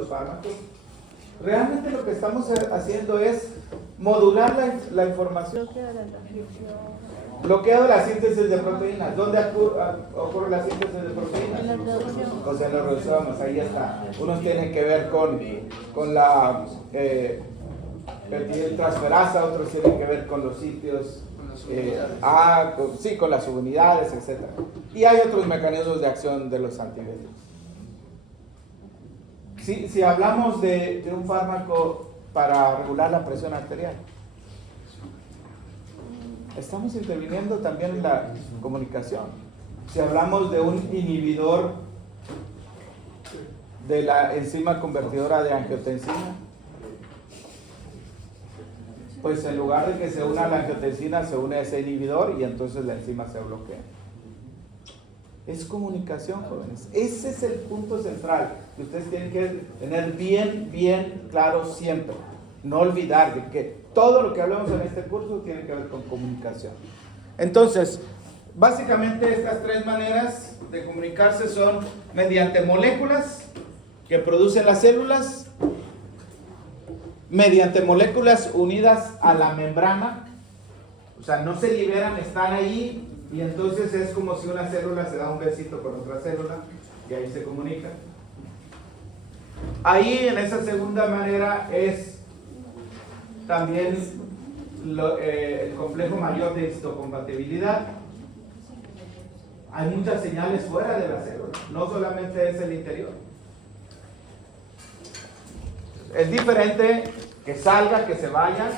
los fármacos. Realmente lo que estamos haciendo es modular la información. Bloqueo de la síntesis de proteínas. ¿Dónde ocurre la síntesis de proteínas? En los ribosomas. O sea, en los ribosomas, ahí está. Unos tienen que ver con la peptidiltransferasa, otros tienen que ver con los sitios con las subunidades, etc. Y hay otros mecanismos de acción de los antibióticos. Si hablamos de un fármaco para regular la presión arterial, estamos interviniendo también en la comunicación. Si hablamos de un inhibidor de la enzima convertidora de angiotensina, pues en lugar de que se una la angiotensina, se une ese inhibidor y entonces la enzima se bloquea. Es comunicación, jóvenes. Ese es el punto central que ustedes tienen que tener bien claro siempre. No olvidar de que todo lo que hablamos en este curso tiene que ver con comunicación. Entonces, básicamente estas tres maneras de comunicarse son mediante moléculas que producen las células, mediante moléculas unidas a la membrana, o sea, no se liberan, están ahí, y entonces es como si una célula se da un besito con otra célula, y ahí se comunica. Ahí, en esa segunda manera, es también el complejo mayor de histocompatibilidad. Hay muchas señales fuera de la célula, no solamente es el interior. Es diferente que salga, que se vaya,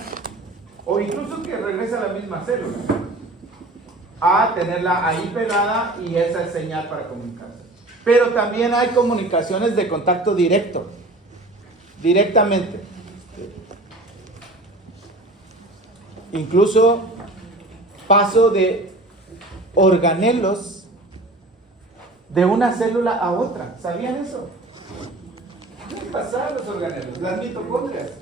o incluso que regrese a la misma célula, a tenerla ahí pegada y esa es señal para comunicarse. Pero también hay comunicaciones de contacto directo, directamente. Incluso paso de organelos de una célula a otra. ¿Sabían eso? ¿Qué pasa a los organelos? Las mitocondrias.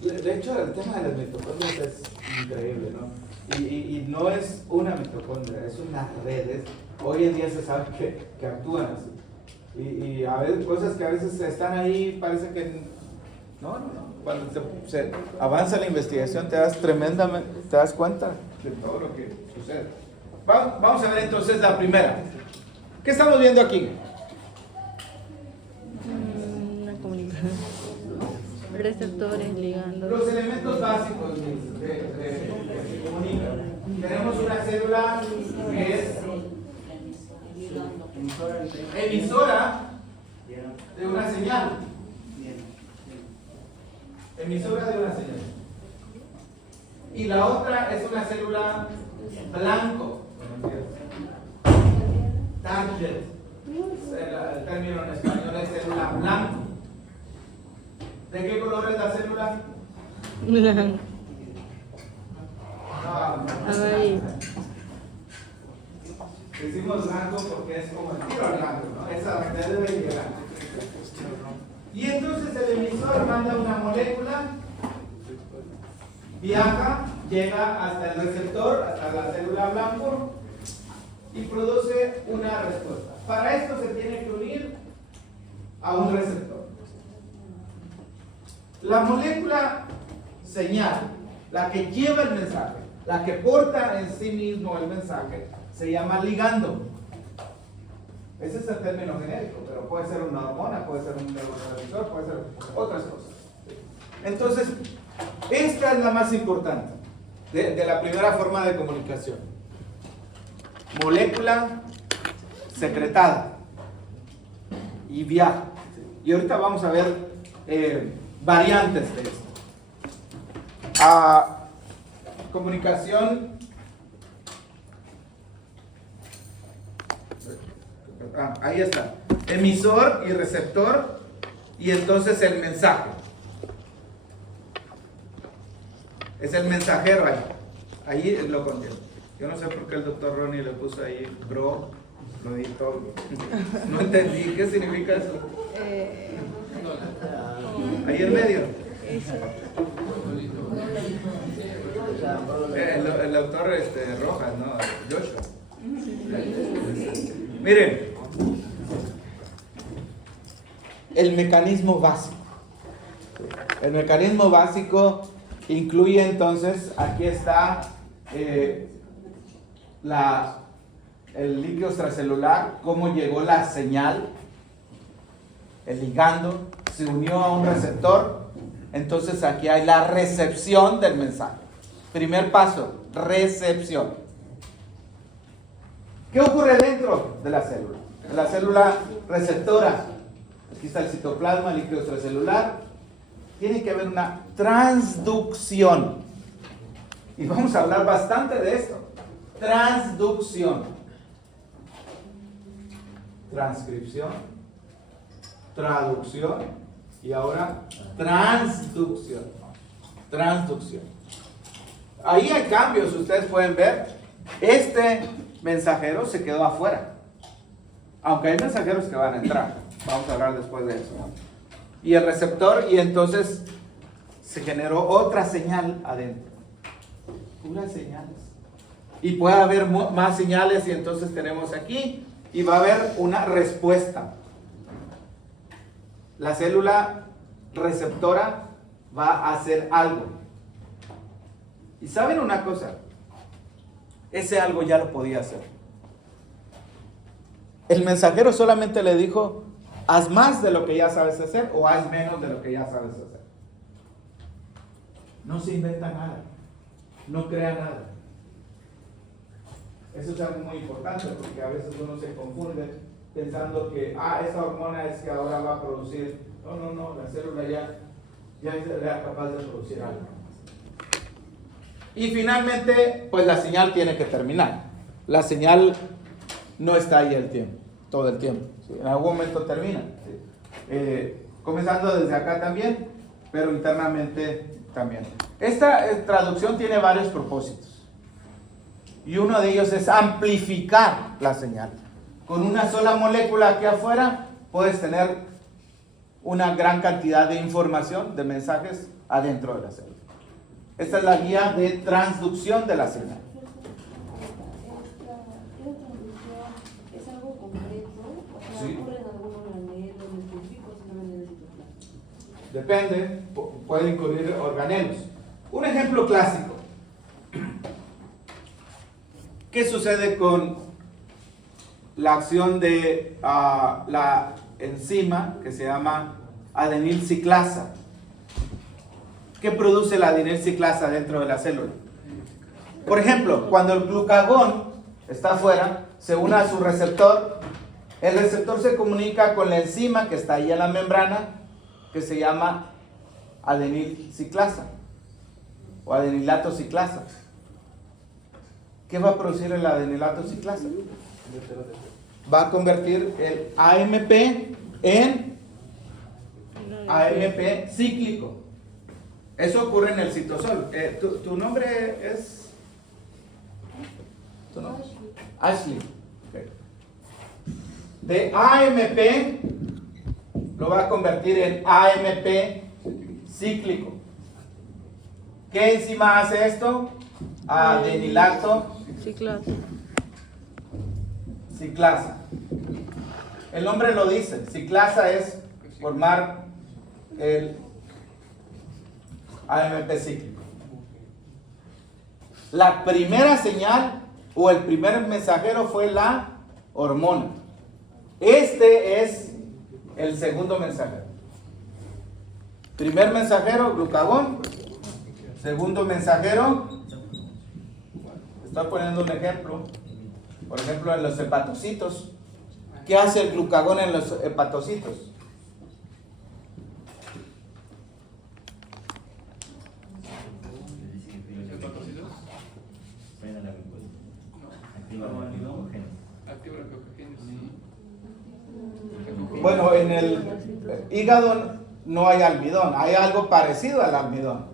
De hecho, el tema de las mitocondrias es increíble, ¿no? Y no es una mitocondria, es una red. Hoy en día se sabe que actúan así. Y a veces, cosas que a veces están ahí, parece que no. Cuando se avanza la investigación te das cuenta de todo lo que sucede. Vamos a ver entonces la primera. ¿Qué estamos viendo aquí? Una comunicación. Receptores, ligandos. Los elementos básicos que se comunican. Tenemos una célula que es emisora de una señal. Emisora de una señal. Y la otra es una célula blanco. Target. El término en español es célula blanco. ¿De qué color es la célula? Blanco. No. Decimos blanco porque es como el tiro al blanco, ¿no? Esa debe llegar. Y entonces el emisor manda una molécula, viaja, llega hasta el receptor, hasta la célula blanco, y produce una respuesta. Para esto se tiene que unir a un receptor. La molécula señal, la que lleva el mensaje, la que porta en sí mismo el mensaje, se llama ligando. Ese es el término genérico, pero puede ser una hormona, puede ser un neurotransmisor, puede ser otras cosas. Entonces, esta es la más importante de la primera forma de comunicación. Molécula secretada y viaja. Y ahorita vamos a ver variantes de esto. Comunicación. Ahí está. Emisor y receptor. Y entonces el mensaje. Es el mensajero ahí. Ahí lo contiene. Yo no sé por qué el doctor Ronnie le puso ahí bro, lo editó. No entendí. ¿Qué significa eso? Ahí en medio. El doctor Rojas, ¿no? Joshua. Miren, el mecanismo básico. El mecanismo básico incluye entonces, aquí está el líquido extracelular, cómo llegó la señal, el ligando, se unió a un receptor, entonces aquí hay la recepción del mensaje. Primer paso, recepción. ¿Qué ocurre dentro de la célula? En la célula receptora, aquí está el citoplasma, el líquido extracelular, tiene que haber una transducción. Y vamos a hablar bastante de esto. Transducción. Transcripción. Traducción. Y ahora transducción. Transducción. Ahí hay cambios, ustedes pueden ver. Este mensajero se quedó afuera. Aunque hay mensajeros que van a entrar. Vamos a hablar después de eso, ¿no? Y el receptor, y entonces se generó otra señal adentro. Puras señales. Y puede haber más señales, y entonces tenemos aquí, y va a haber una respuesta. La célula receptora va a hacer algo. Y saben una cosa, ese algo ya lo podía hacer. El mensajero solamente le dijo: haz más de lo que ya sabes hacer o haz menos de lo que ya sabes hacer. No se inventa nada, no crea nada. Eso es algo muy importante, porque a veces uno se confunde pensando que esta hormona es que ahora va a producir. No, la célula ya es capaz de producir algo. Y finalmente, pues la señal tiene que terminar. La señal no está ahí todo el tiempo. ¿Sí? En algún momento termina. ¿Sí? Comenzando desde acá también, pero internamente también. Esta traducción tiene varios propósitos. Y uno de ellos es amplificar la señal. Con una sola molécula aquí afuera, puedes tener una gran cantidad de información, de mensajes adentro de la célula. Esta es la guía de transducción de la señal. ¿Es algo concreto? O sea, Sí. ¿ocurre en algún organelo en específico o solamente en el citoplasma? Depende, puede incluir organelos. Un ejemplo clásico. ¿Qué sucede con la acción de la enzima que se llama adenilciclasa? ¿Qué produce la adenilciclasa dentro de la célula? Por ejemplo, cuando el glucagón está afuera, se une a su receptor, el receptor se comunica con la enzima que está ahí en la membrana, que se llama adenilciclasa o adenilatociclasa. ¿Qué va a producir el adenilatociclasa? Va a convertir el AMP en AMP cíclico. Eso ocurre en el citosol. ¿Tu nombre es? ¿Tu nombre? Ashley. Okay. De AMP lo va a convertir en AMP cíclico. ¿Qué enzima hace esto? Ciclasa. El nombre lo dice. Ciclasa es formar el AMP cíclico. La primera señal o el primer mensajero fue la hormona. Este es el segundo mensajero. Primer mensajero, glucagón. Segundo mensajero, estoy poniendo un ejemplo. Por ejemplo, en los hepatocitos. ¿Qué hace el glucagón en los hepatocitos? Bueno, en el hígado no hay almidón, hay algo parecido al almidón.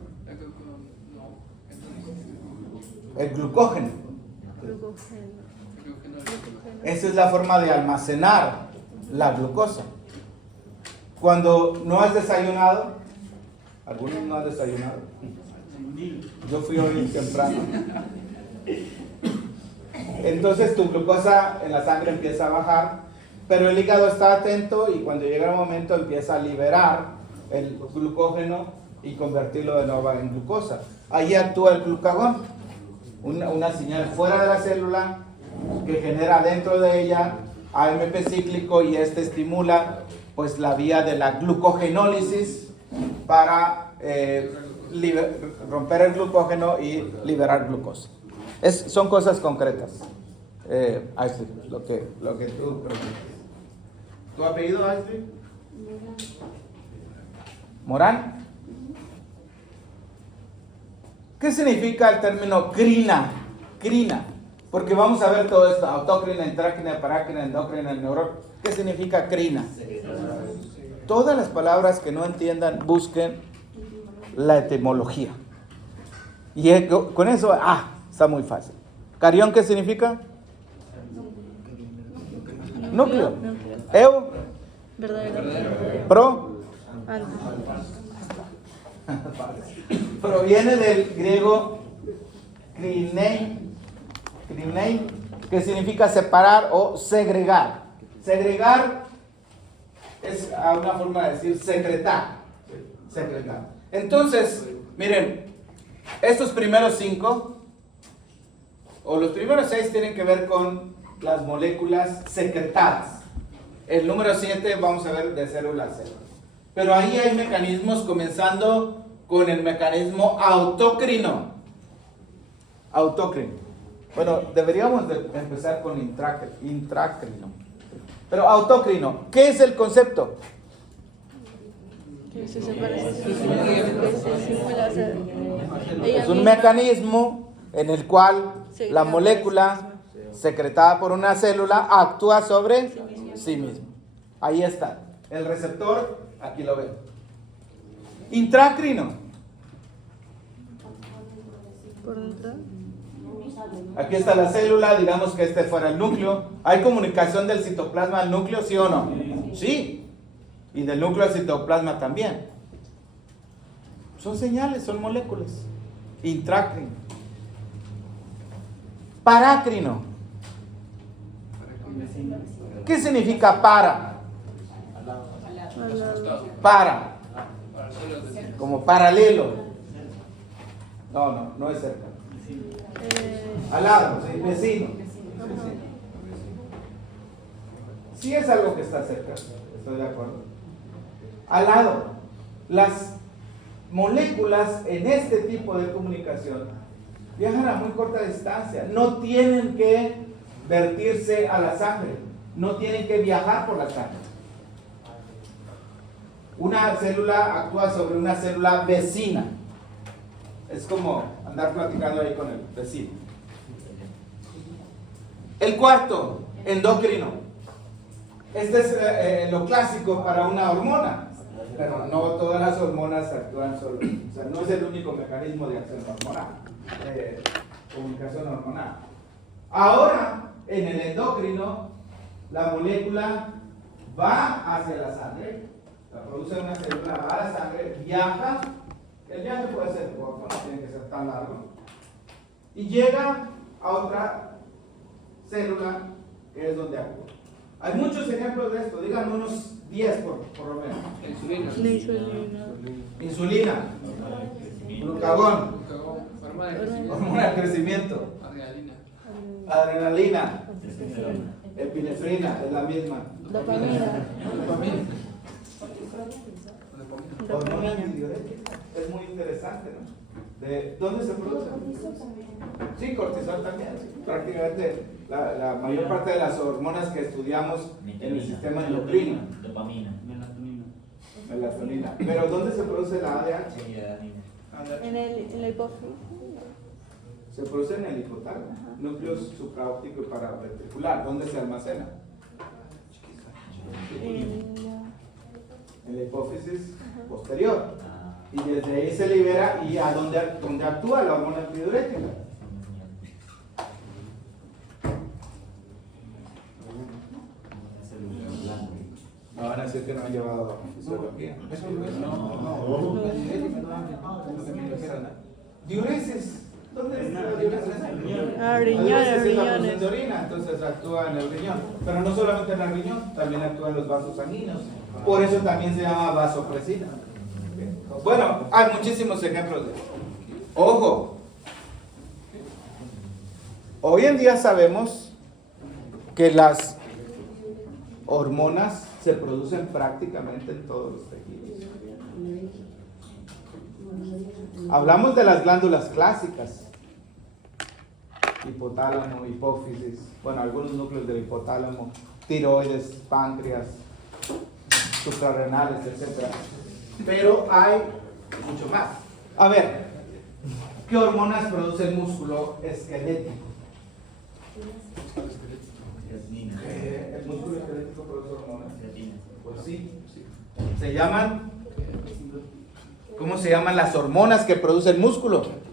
El glucógeno. Esa es la forma de almacenar la glucosa. Cuando no has desayunado, algunos no han desayunado. Yo fui hoy temprano. Entonces tu glucosa en la sangre empieza a bajar, pero el hígado está atento y cuando llega el momento empieza a liberar el glucógeno y convertirlo de nuevo en glucosa. Ahí actúa el glucagón, una señal fuera de la célula que genera dentro de ella AMP cíclico, y este estimula pues la vía de la glucogenólisis para romper el glucógeno y liberar glucosa. Son cosas concretas. Ashley, lo que tú preguntas. ¿Tu apellido, Ashley? ¿Morán? ¿Qué significa el término crina? Crina. Porque vamos a ver todo esto: autocrina, intrácrina, parácrina, endocrina, neurócrina. ¿Qué significa crina? Todas las palabras que no entiendan, busquen la etimología. Y con eso, está muy fácil. Carión, ¿qué significa? Núcleo. Eu. Verdadero. Pro. Antes. Proviene del griego krinein, que significa separar o segregar. Segregar es una forma de decir secretar. Secretar. Entonces, miren, estos primeros 5 o los primeros 6 tienen que ver con las moléculas secretadas. El número 7 vamos a ver de célula a célula. Pero ahí hay mecanismos, comenzando con el mecanismo autócrino. Autócrino. Bueno, deberíamos de empezar con intrácrino. Pero autócrino, ¿qué es el concepto? Que se separa, se simula, Es un mecanismo en el cual la molécula secretada por una célula actúa sobre sí misma. Ahí está. El receptor, aquí lo ven. Intrácrino. por dentro. Aquí está la célula, digamos que este fuera el núcleo. ¿Hay comunicación del citoplasma al núcleo, sí o no? Sí. Y del núcleo al citoplasma también. Son señales, son moléculas. Intrácrino. Parácrino. ¿Qué significa para? Al lado. Para. Como paralelo. No es cerca. Al lado, sí, vecino. Sí es algo que está cerca, estoy de acuerdo. Al lado. Las moléculas en este tipo de comunicación viajan a muy corta distancia. No tienen que vertirse a la sangre. No tienen que viajar por la sangre. Una célula actúa sobre una célula vecina. Es como andar platicando ahí con el vecino. El cuarto, endocrino. Este es lo clásico para una hormona, pero no todas las hormonas actúan solo. O sea, no es el único mecanismo de acción hormonal, comunicación hormonal. Ahora, en el endocrino, la molécula va hacia la sangre, la produce una célula, va a la sangre, viaja. El viaje puede ser corto, no tiene que ser tan largo, y llega a otra célula que es donde actúa. Hay muchos ejemplos de esto, digan unos 10 por lo menos. Insulina, glucagón, hormona de crecimiento, adrenalina, epinefrina, es la misma. Dopamina. Hormona antidiurética, es muy interesante, ¿no? ¿De dónde se produce? Sí, cortisol también. Sí. Prácticamente la mayor parte de las hormonas que estudiamos en el sistema endocrino. Dopamina. Melatonina. ¿Pero dónde se produce la ADH? En la hipófisis. Se produce en el hipotálamo, núcleo supraóptico y paraventricular. ¿Dónde se almacena? En la hipófisis posterior. Y desde ahí se libera y a donde actúa la hormona antidiurética. No van a decir que no han llevado fisiología. Diuresis. ¿Dónde está la orina? Ah, A riñones, veces es la producción riñones. de orina, entonces actúa en el riñón. Pero no solamente en el riñón, también actúa en los vasos sanguíneos. Por eso también se llama vasopresina. Bueno, hay muchísimos ejemplos de eso. Ojo. Hoy en día sabemos que las hormonas se producen prácticamente en todos los tejidos. Hablamos de las glándulas clásicas. Hipotálamo, hipófisis, bueno, algunos núcleos del hipotálamo, tiroides, páncreas, suprarrenales, etc. Pero hay mucho más. A ver, ¿qué hormonas produce el músculo esquelético? ¿El músculo esquelético produce hormonas? Pues sí. Se llaman, ¿cómo se llaman las hormonas que produce el músculo?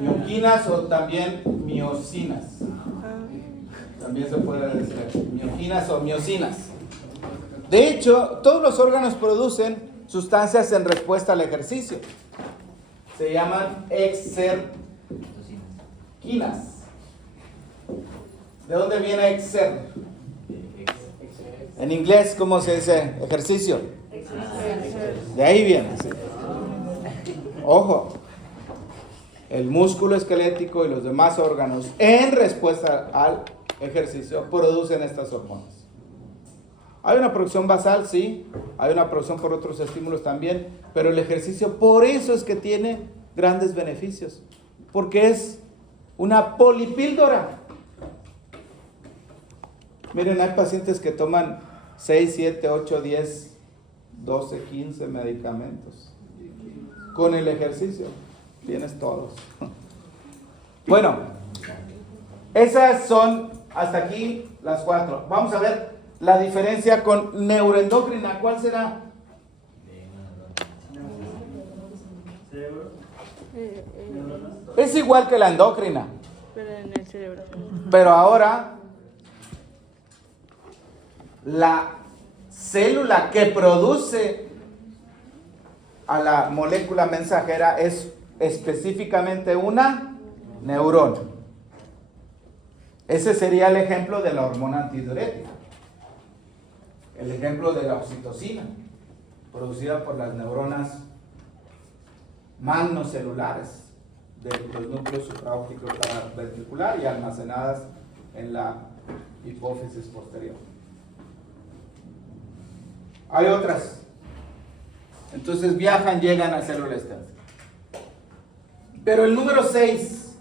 Mioquinas o también miocinas. También se puede decir mioquinas o miocinas. De hecho, todos los órganos producen sustancias en respuesta al ejercicio. Se llaman exerquinas. ¿De dónde viene exer? En inglés, ¿cómo se dice ejercicio? De ahí viene. ¿Sí? Ojo. El músculo esquelético y los demás órganos, en respuesta al ejercicio, producen estas hormonas. Hay una producción basal, sí, hay una producción por otros estímulos también, pero el ejercicio, por eso es que tiene grandes beneficios, porque es una polipíldora. Miren, hay pacientes que toman 6, 7, 8, 10, 12, 15 medicamentos con el ejercicio. Tienes todos. Bueno, esas son hasta aquí las 4. Vamos a ver la diferencia con neuroendocrina. ¿Cuál será? Es igual que la endocrina. Pero en el cerebro. Pero ahora la célula que produce a la molécula mensajera es específicamente una neurona. Ese sería el ejemplo de la hormona antidiurética. El ejemplo de la oxitocina, producida por las neuronas magnocelulares de los núcleos supraópticos ventricular y almacenadas en la hipófisis posterior. Hay otras. Entonces viajan, llegan a célula externa. Pero el número 6,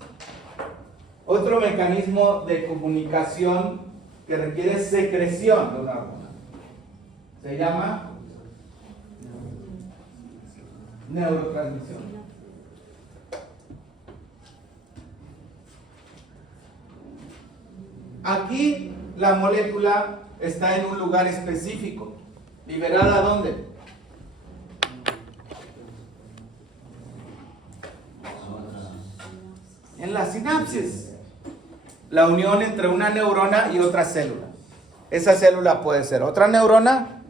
otro mecanismo de comunicación que requiere secreción de una hormona, se llama neurotransmisión. Aquí la molécula está en un lugar específico. ¿Liberada dónde? En la sinapsis. La unión entre una neurona y otra célula. Esa célula puede ser otra neurona,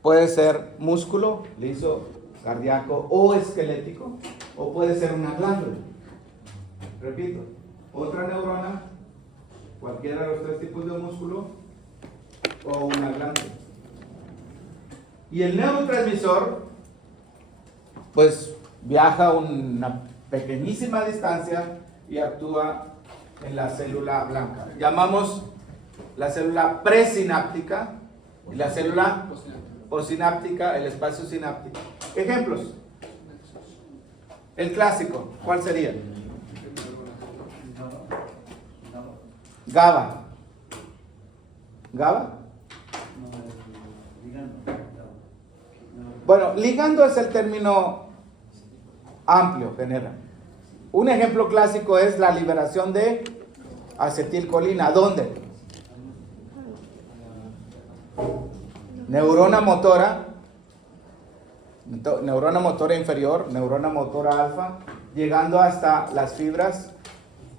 puede ser músculo liso, cardíaco o esquelético, o puede ser una glándula. Repito, otra neurona, cualquiera de los 3 tipos de músculo, o una glándula. Y el neurotransmisor, pues viaja una pequeñísima distancia y actúa en la célula blanca. Llamamos la célula presináptica y la célula postsináptica, el espacio sináptico. Ejemplos. El clásico, ¿cuál sería? GABA. ¿GABA? Bueno, ligando es el término amplio, genera. Un ejemplo clásico es la liberación de acetilcolina. ¿Dónde? Neurona motora inferior, neurona motora alfa, llegando hasta las fibras.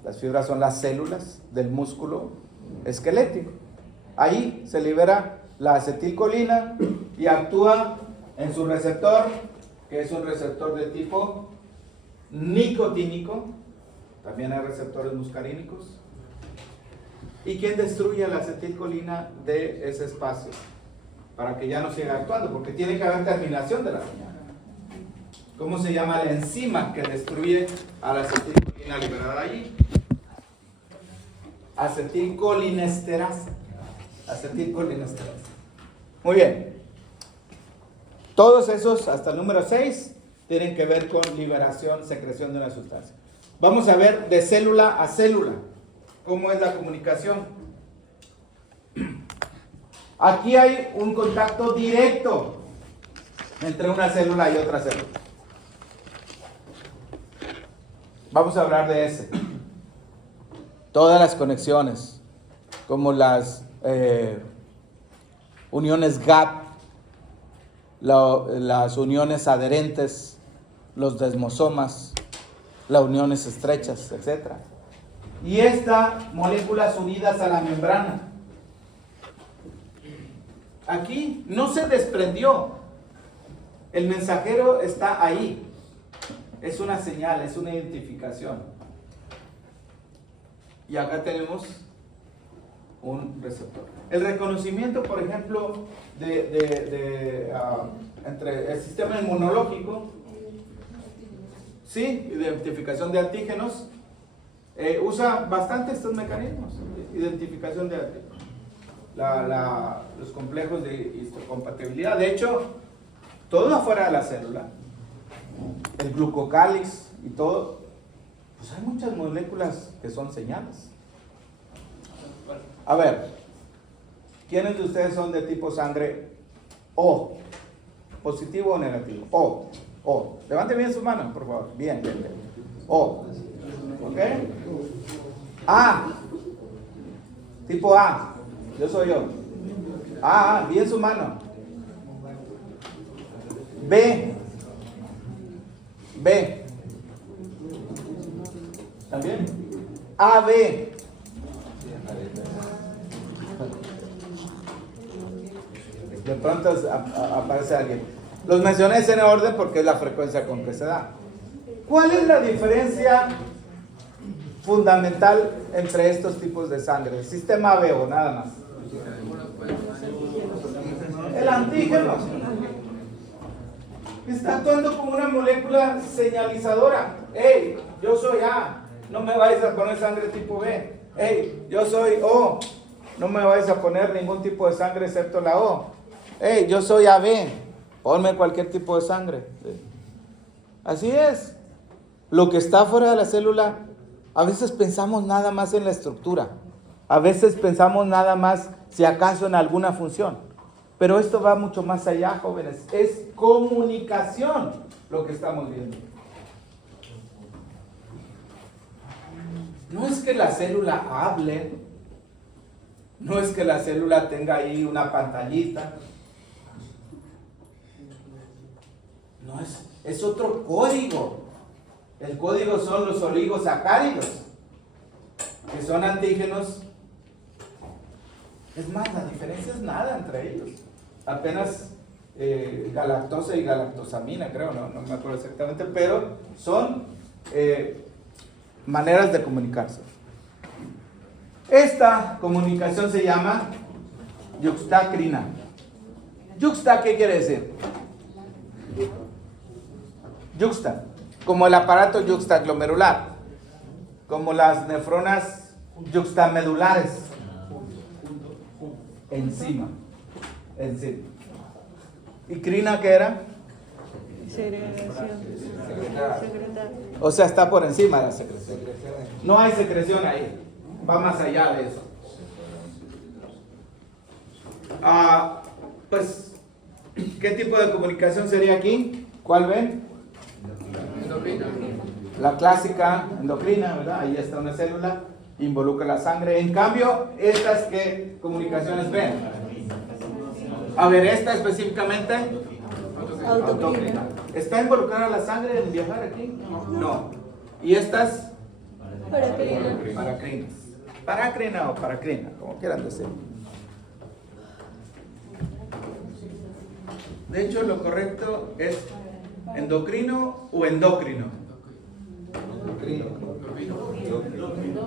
Las fibras son las células del músculo esquelético. Ahí se libera la acetilcolina y actúa en su receptor, que es un receptor de tipo nicotínico. También hay receptores muscarínicos. ¿Y quién destruye la acetilcolina de ese espacio? Para que ya no siga actuando, porque tiene que haber terminación de la señal. ¿Cómo se llama la enzima que destruye a la acetilcolina liberada allí? Acetilcolinesterasa. Acetilcolinesterasa. Muy bien. Todos esos, hasta el número 6, tienen que ver con liberación, secreción de una sustancia. Vamos a ver de célula a célula cómo es la comunicación. Aquí hay un contacto directo entre una célula y otra célula. Vamos a hablar de ese. Todas las conexiones, como las uniones gap, las uniones adherentes, los desmosomas, las uniones estrechas, etc. Y estas moléculas unidas a la membrana. Aquí no se desprendió. El mensajero está ahí. Es una señal, es una identificación. Y acá tenemos un receptor. El reconocimiento, por ejemplo, entre el sistema inmunológico, sí, identificación de antígenos, usa bastante estos mecanismos, identificación de antígenos. Los complejos de histocompatibilidad. De hecho, todo afuera de la célula, el glucocálix y todo, pues hay muchas moléculas que son señales. A ver, ¿quiénes de ustedes son de tipo sangre O? ¿Positivo o negativo? O. Levante bien su mano, por favor. Bien. O. ¿Ok? A. Tipo A. Yo soy yo. A, bien su mano. B. ¿También? AB. De pronto aparece alguien. Los mencioné en orden porque es la frecuencia con que se da. ¿Cuál es la diferencia fundamental entre estos tipos de sangre? El sistema AB o nada más. El antígeno está actuando como una molécula señalizadora. Hey, yo soy A, no me vais a poner sangre tipo B. Hey, yo soy O, no me vais a poner ningún tipo de sangre excepto la O. Hey, yo soy AB, ponme cualquier tipo de sangre. ¿Sí? Así es. Lo que está fuera de la célula, a veces pensamos nada más en la estructura. A veces pensamos nada más, si acaso, en alguna función. Pero esto va mucho más allá, jóvenes. Es comunicación lo que estamos viendo. No es que la célula hable. No es que la célula tenga ahí una pantallita. No, es otro código. El código son los oligosacáridos, que son antígenos. Es más, la diferencia es nada entre ellos. Apenas galactosa y galactosamina, creo, no me acuerdo exactamente, pero son maneras de comunicarse. Esta comunicación se llama yuxtacrina. ¿Yuxta qué quiere decir? Yuxta, como el aparato yuxtaglomerular, como las nefronas yuxtamedulares. Encima. ¿Y crina qué era? Segregación. Secretar. O sea, está por encima de la secreción. No hay secreción ahí. Va más allá de eso. Pues, ¿qué tipo de comunicación sería aquí? ¿Cuál ven? Endocrina. La clásica endocrina, ¿verdad? Ahí está una célula, involucra la sangre. En cambio, ¿estas qué comunicaciones ven? A ver, esta específicamente, autocrina. ¿Está involucrada la sangre en viajar aquí? No. ¿Y estas? Paracrinas. Paracrina o paracrina, como quieran decir. De hecho, lo correcto es endocrino o endócrino.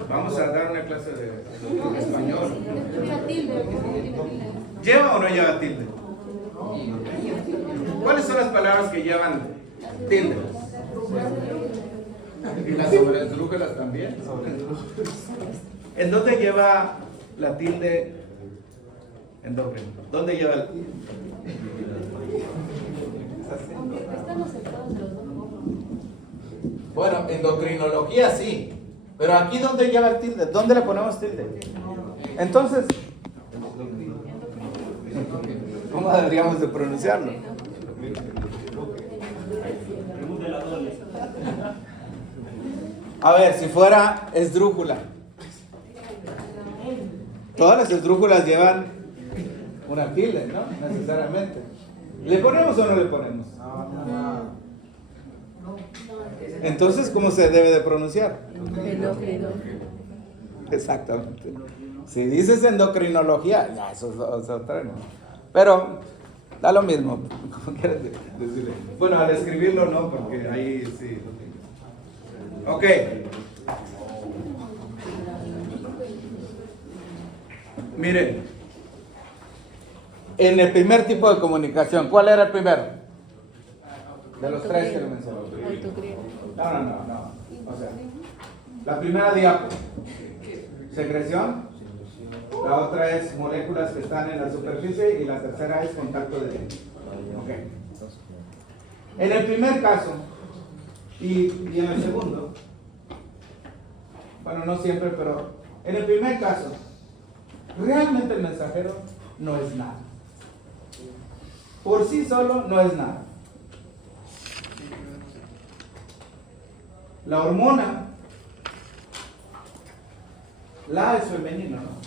Vamos a dar una clase de español. ¿Lleva o no lleva tilde? ¿Cuáles son las palabras que llevan tilde? ¿Y las sobresdrújulas también? ¿En dónde lleva la tilde endocrino? ¿Dónde lleva el tilde? Estamos sentados de los dos. Bueno, endocrinología sí, pero aquí ¿dónde lleva el tilde? ¿Dónde le ponemos tilde? Entonces, ¿cómo deberíamos de pronunciarlo? A ver, si fuera esdrújula. Todas las esdrújulas llevan una tilde, ¿no? Necesariamente. ¿Le ponemos o no le ponemos? Entonces, ¿cómo se debe de pronunciar? Endocrino. Exactamente. Si dices endocrinología, ya, eso es otra, ¿no? Pero da lo mismo, como quieras decirle. Bueno, al escribirlo no, porque ahí sí lo tengo. Ok. Miren, en el primer tipo de comunicación, ¿cuál era el primero? De los tres que le mencioné. No. O sea, la primera diapo, secreción. La otra es moléculas que están en la superficie y la tercera es contacto de okay. En el primer caso y en el segundo, bueno, no siempre, pero en el primer caso, realmente el mensajero no es nada. Por sí solo no es nada. La hormona, la es femenino, ¿no?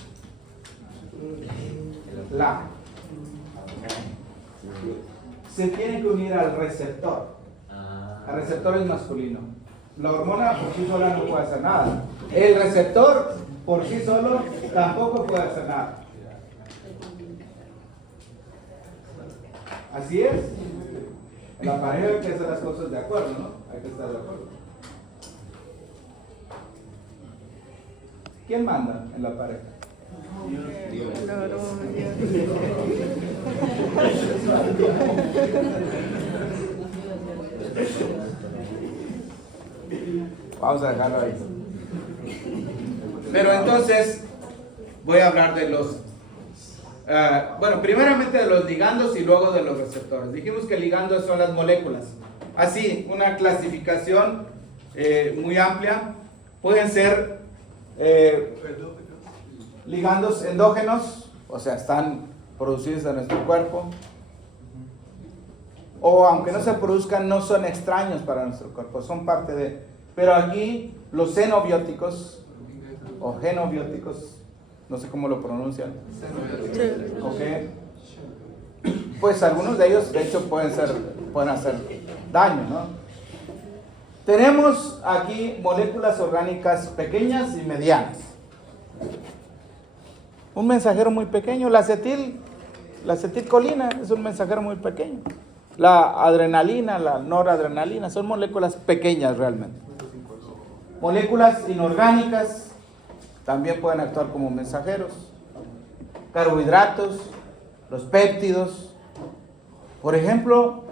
La se tiene que unir al receptor. El receptor es masculino. La hormona por sí sola no puede hacer nada. El receptor por sí solo tampoco puede hacer nada. Así es. La pareja hay que hacer las cosas de acuerdo, ¿no? Hay que estar de acuerdo. ¿Quién manda en la pareja? Vamos a dejarlo ahí. Pero entonces voy a hablar de los bueno, primeramente de los ligandos y luego de los receptores. Dijimos que ligandos son las moléculas. Así, una clasificación muy amplia. Pueden ser ligandos endógenos, o sea, están producidos en nuestro cuerpo, o aunque no se produzcan, no son extraños para nuestro cuerpo, son parte de. Pero aquí los xenobióticos o genobióticos, no sé cómo lo pronuncian, okay. Pues algunos de ellos de hecho pueden hacer daño, ¿no? Tenemos aquí moléculas orgánicas pequeñas y medianas. Un mensajero muy pequeño, la acetilcolina es un mensajero muy pequeño. La adrenalina, la noradrenalina, son moléculas pequeñas realmente. Moléculas inorgánicas también pueden actuar como mensajeros. Carbohidratos, los péptidos. Por ejemplo,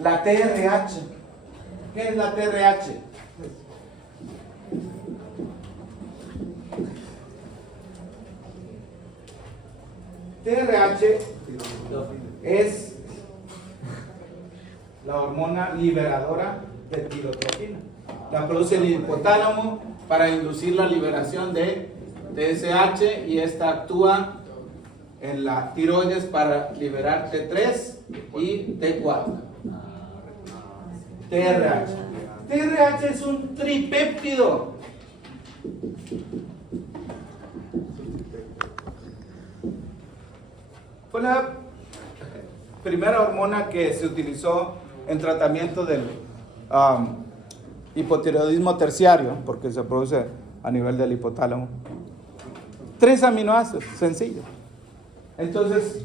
la TRH. ¿Qué es la TRH? TRH es la hormona liberadora de tirotropina. La produce el hipotálamo para inducir la liberación de TSH y esta actúa en la tiroides para liberar T3 y T4. TRH. TRH es un tripéptido. Fue la primera hormona que se utilizó en tratamiento del hipotiroidismo terciario, porque se produce a nivel del hipotálamo. 3 aminoácidos, sencillo. Entonces,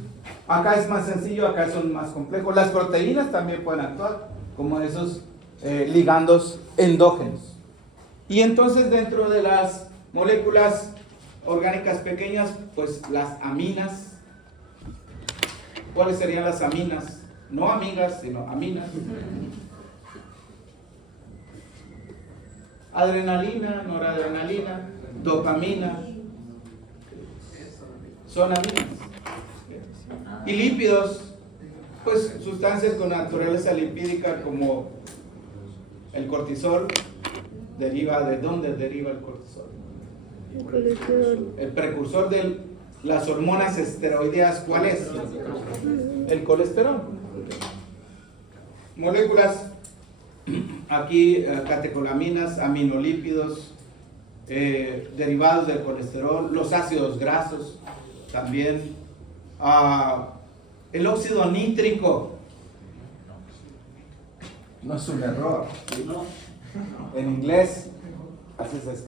Acá es más sencillo, acá son más complejos. Las proteínas también pueden actuar como esos ligandos endógenos. Y entonces dentro de las moléculas orgánicas pequeñas, pues las aminas. ¿Cuáles serían las aminas? No amigas, sino aminas. Adrenalina, noradrenalina, dopamina, son aminas. Y lípidos, pues sustancias con naturaleza lipídica como el cortisol. ¿De dónde deriva el cortisol? El colesterol. El precursor de las hormonas esteroideas, ¿cuál es? El colesterol. Moléculas, aquí catecolaminas, aminolípidos, derivados del colesterol, los ácidos grasos también, el óxido nítrico. No es un error, ¿sí? En inglés, así se escribe.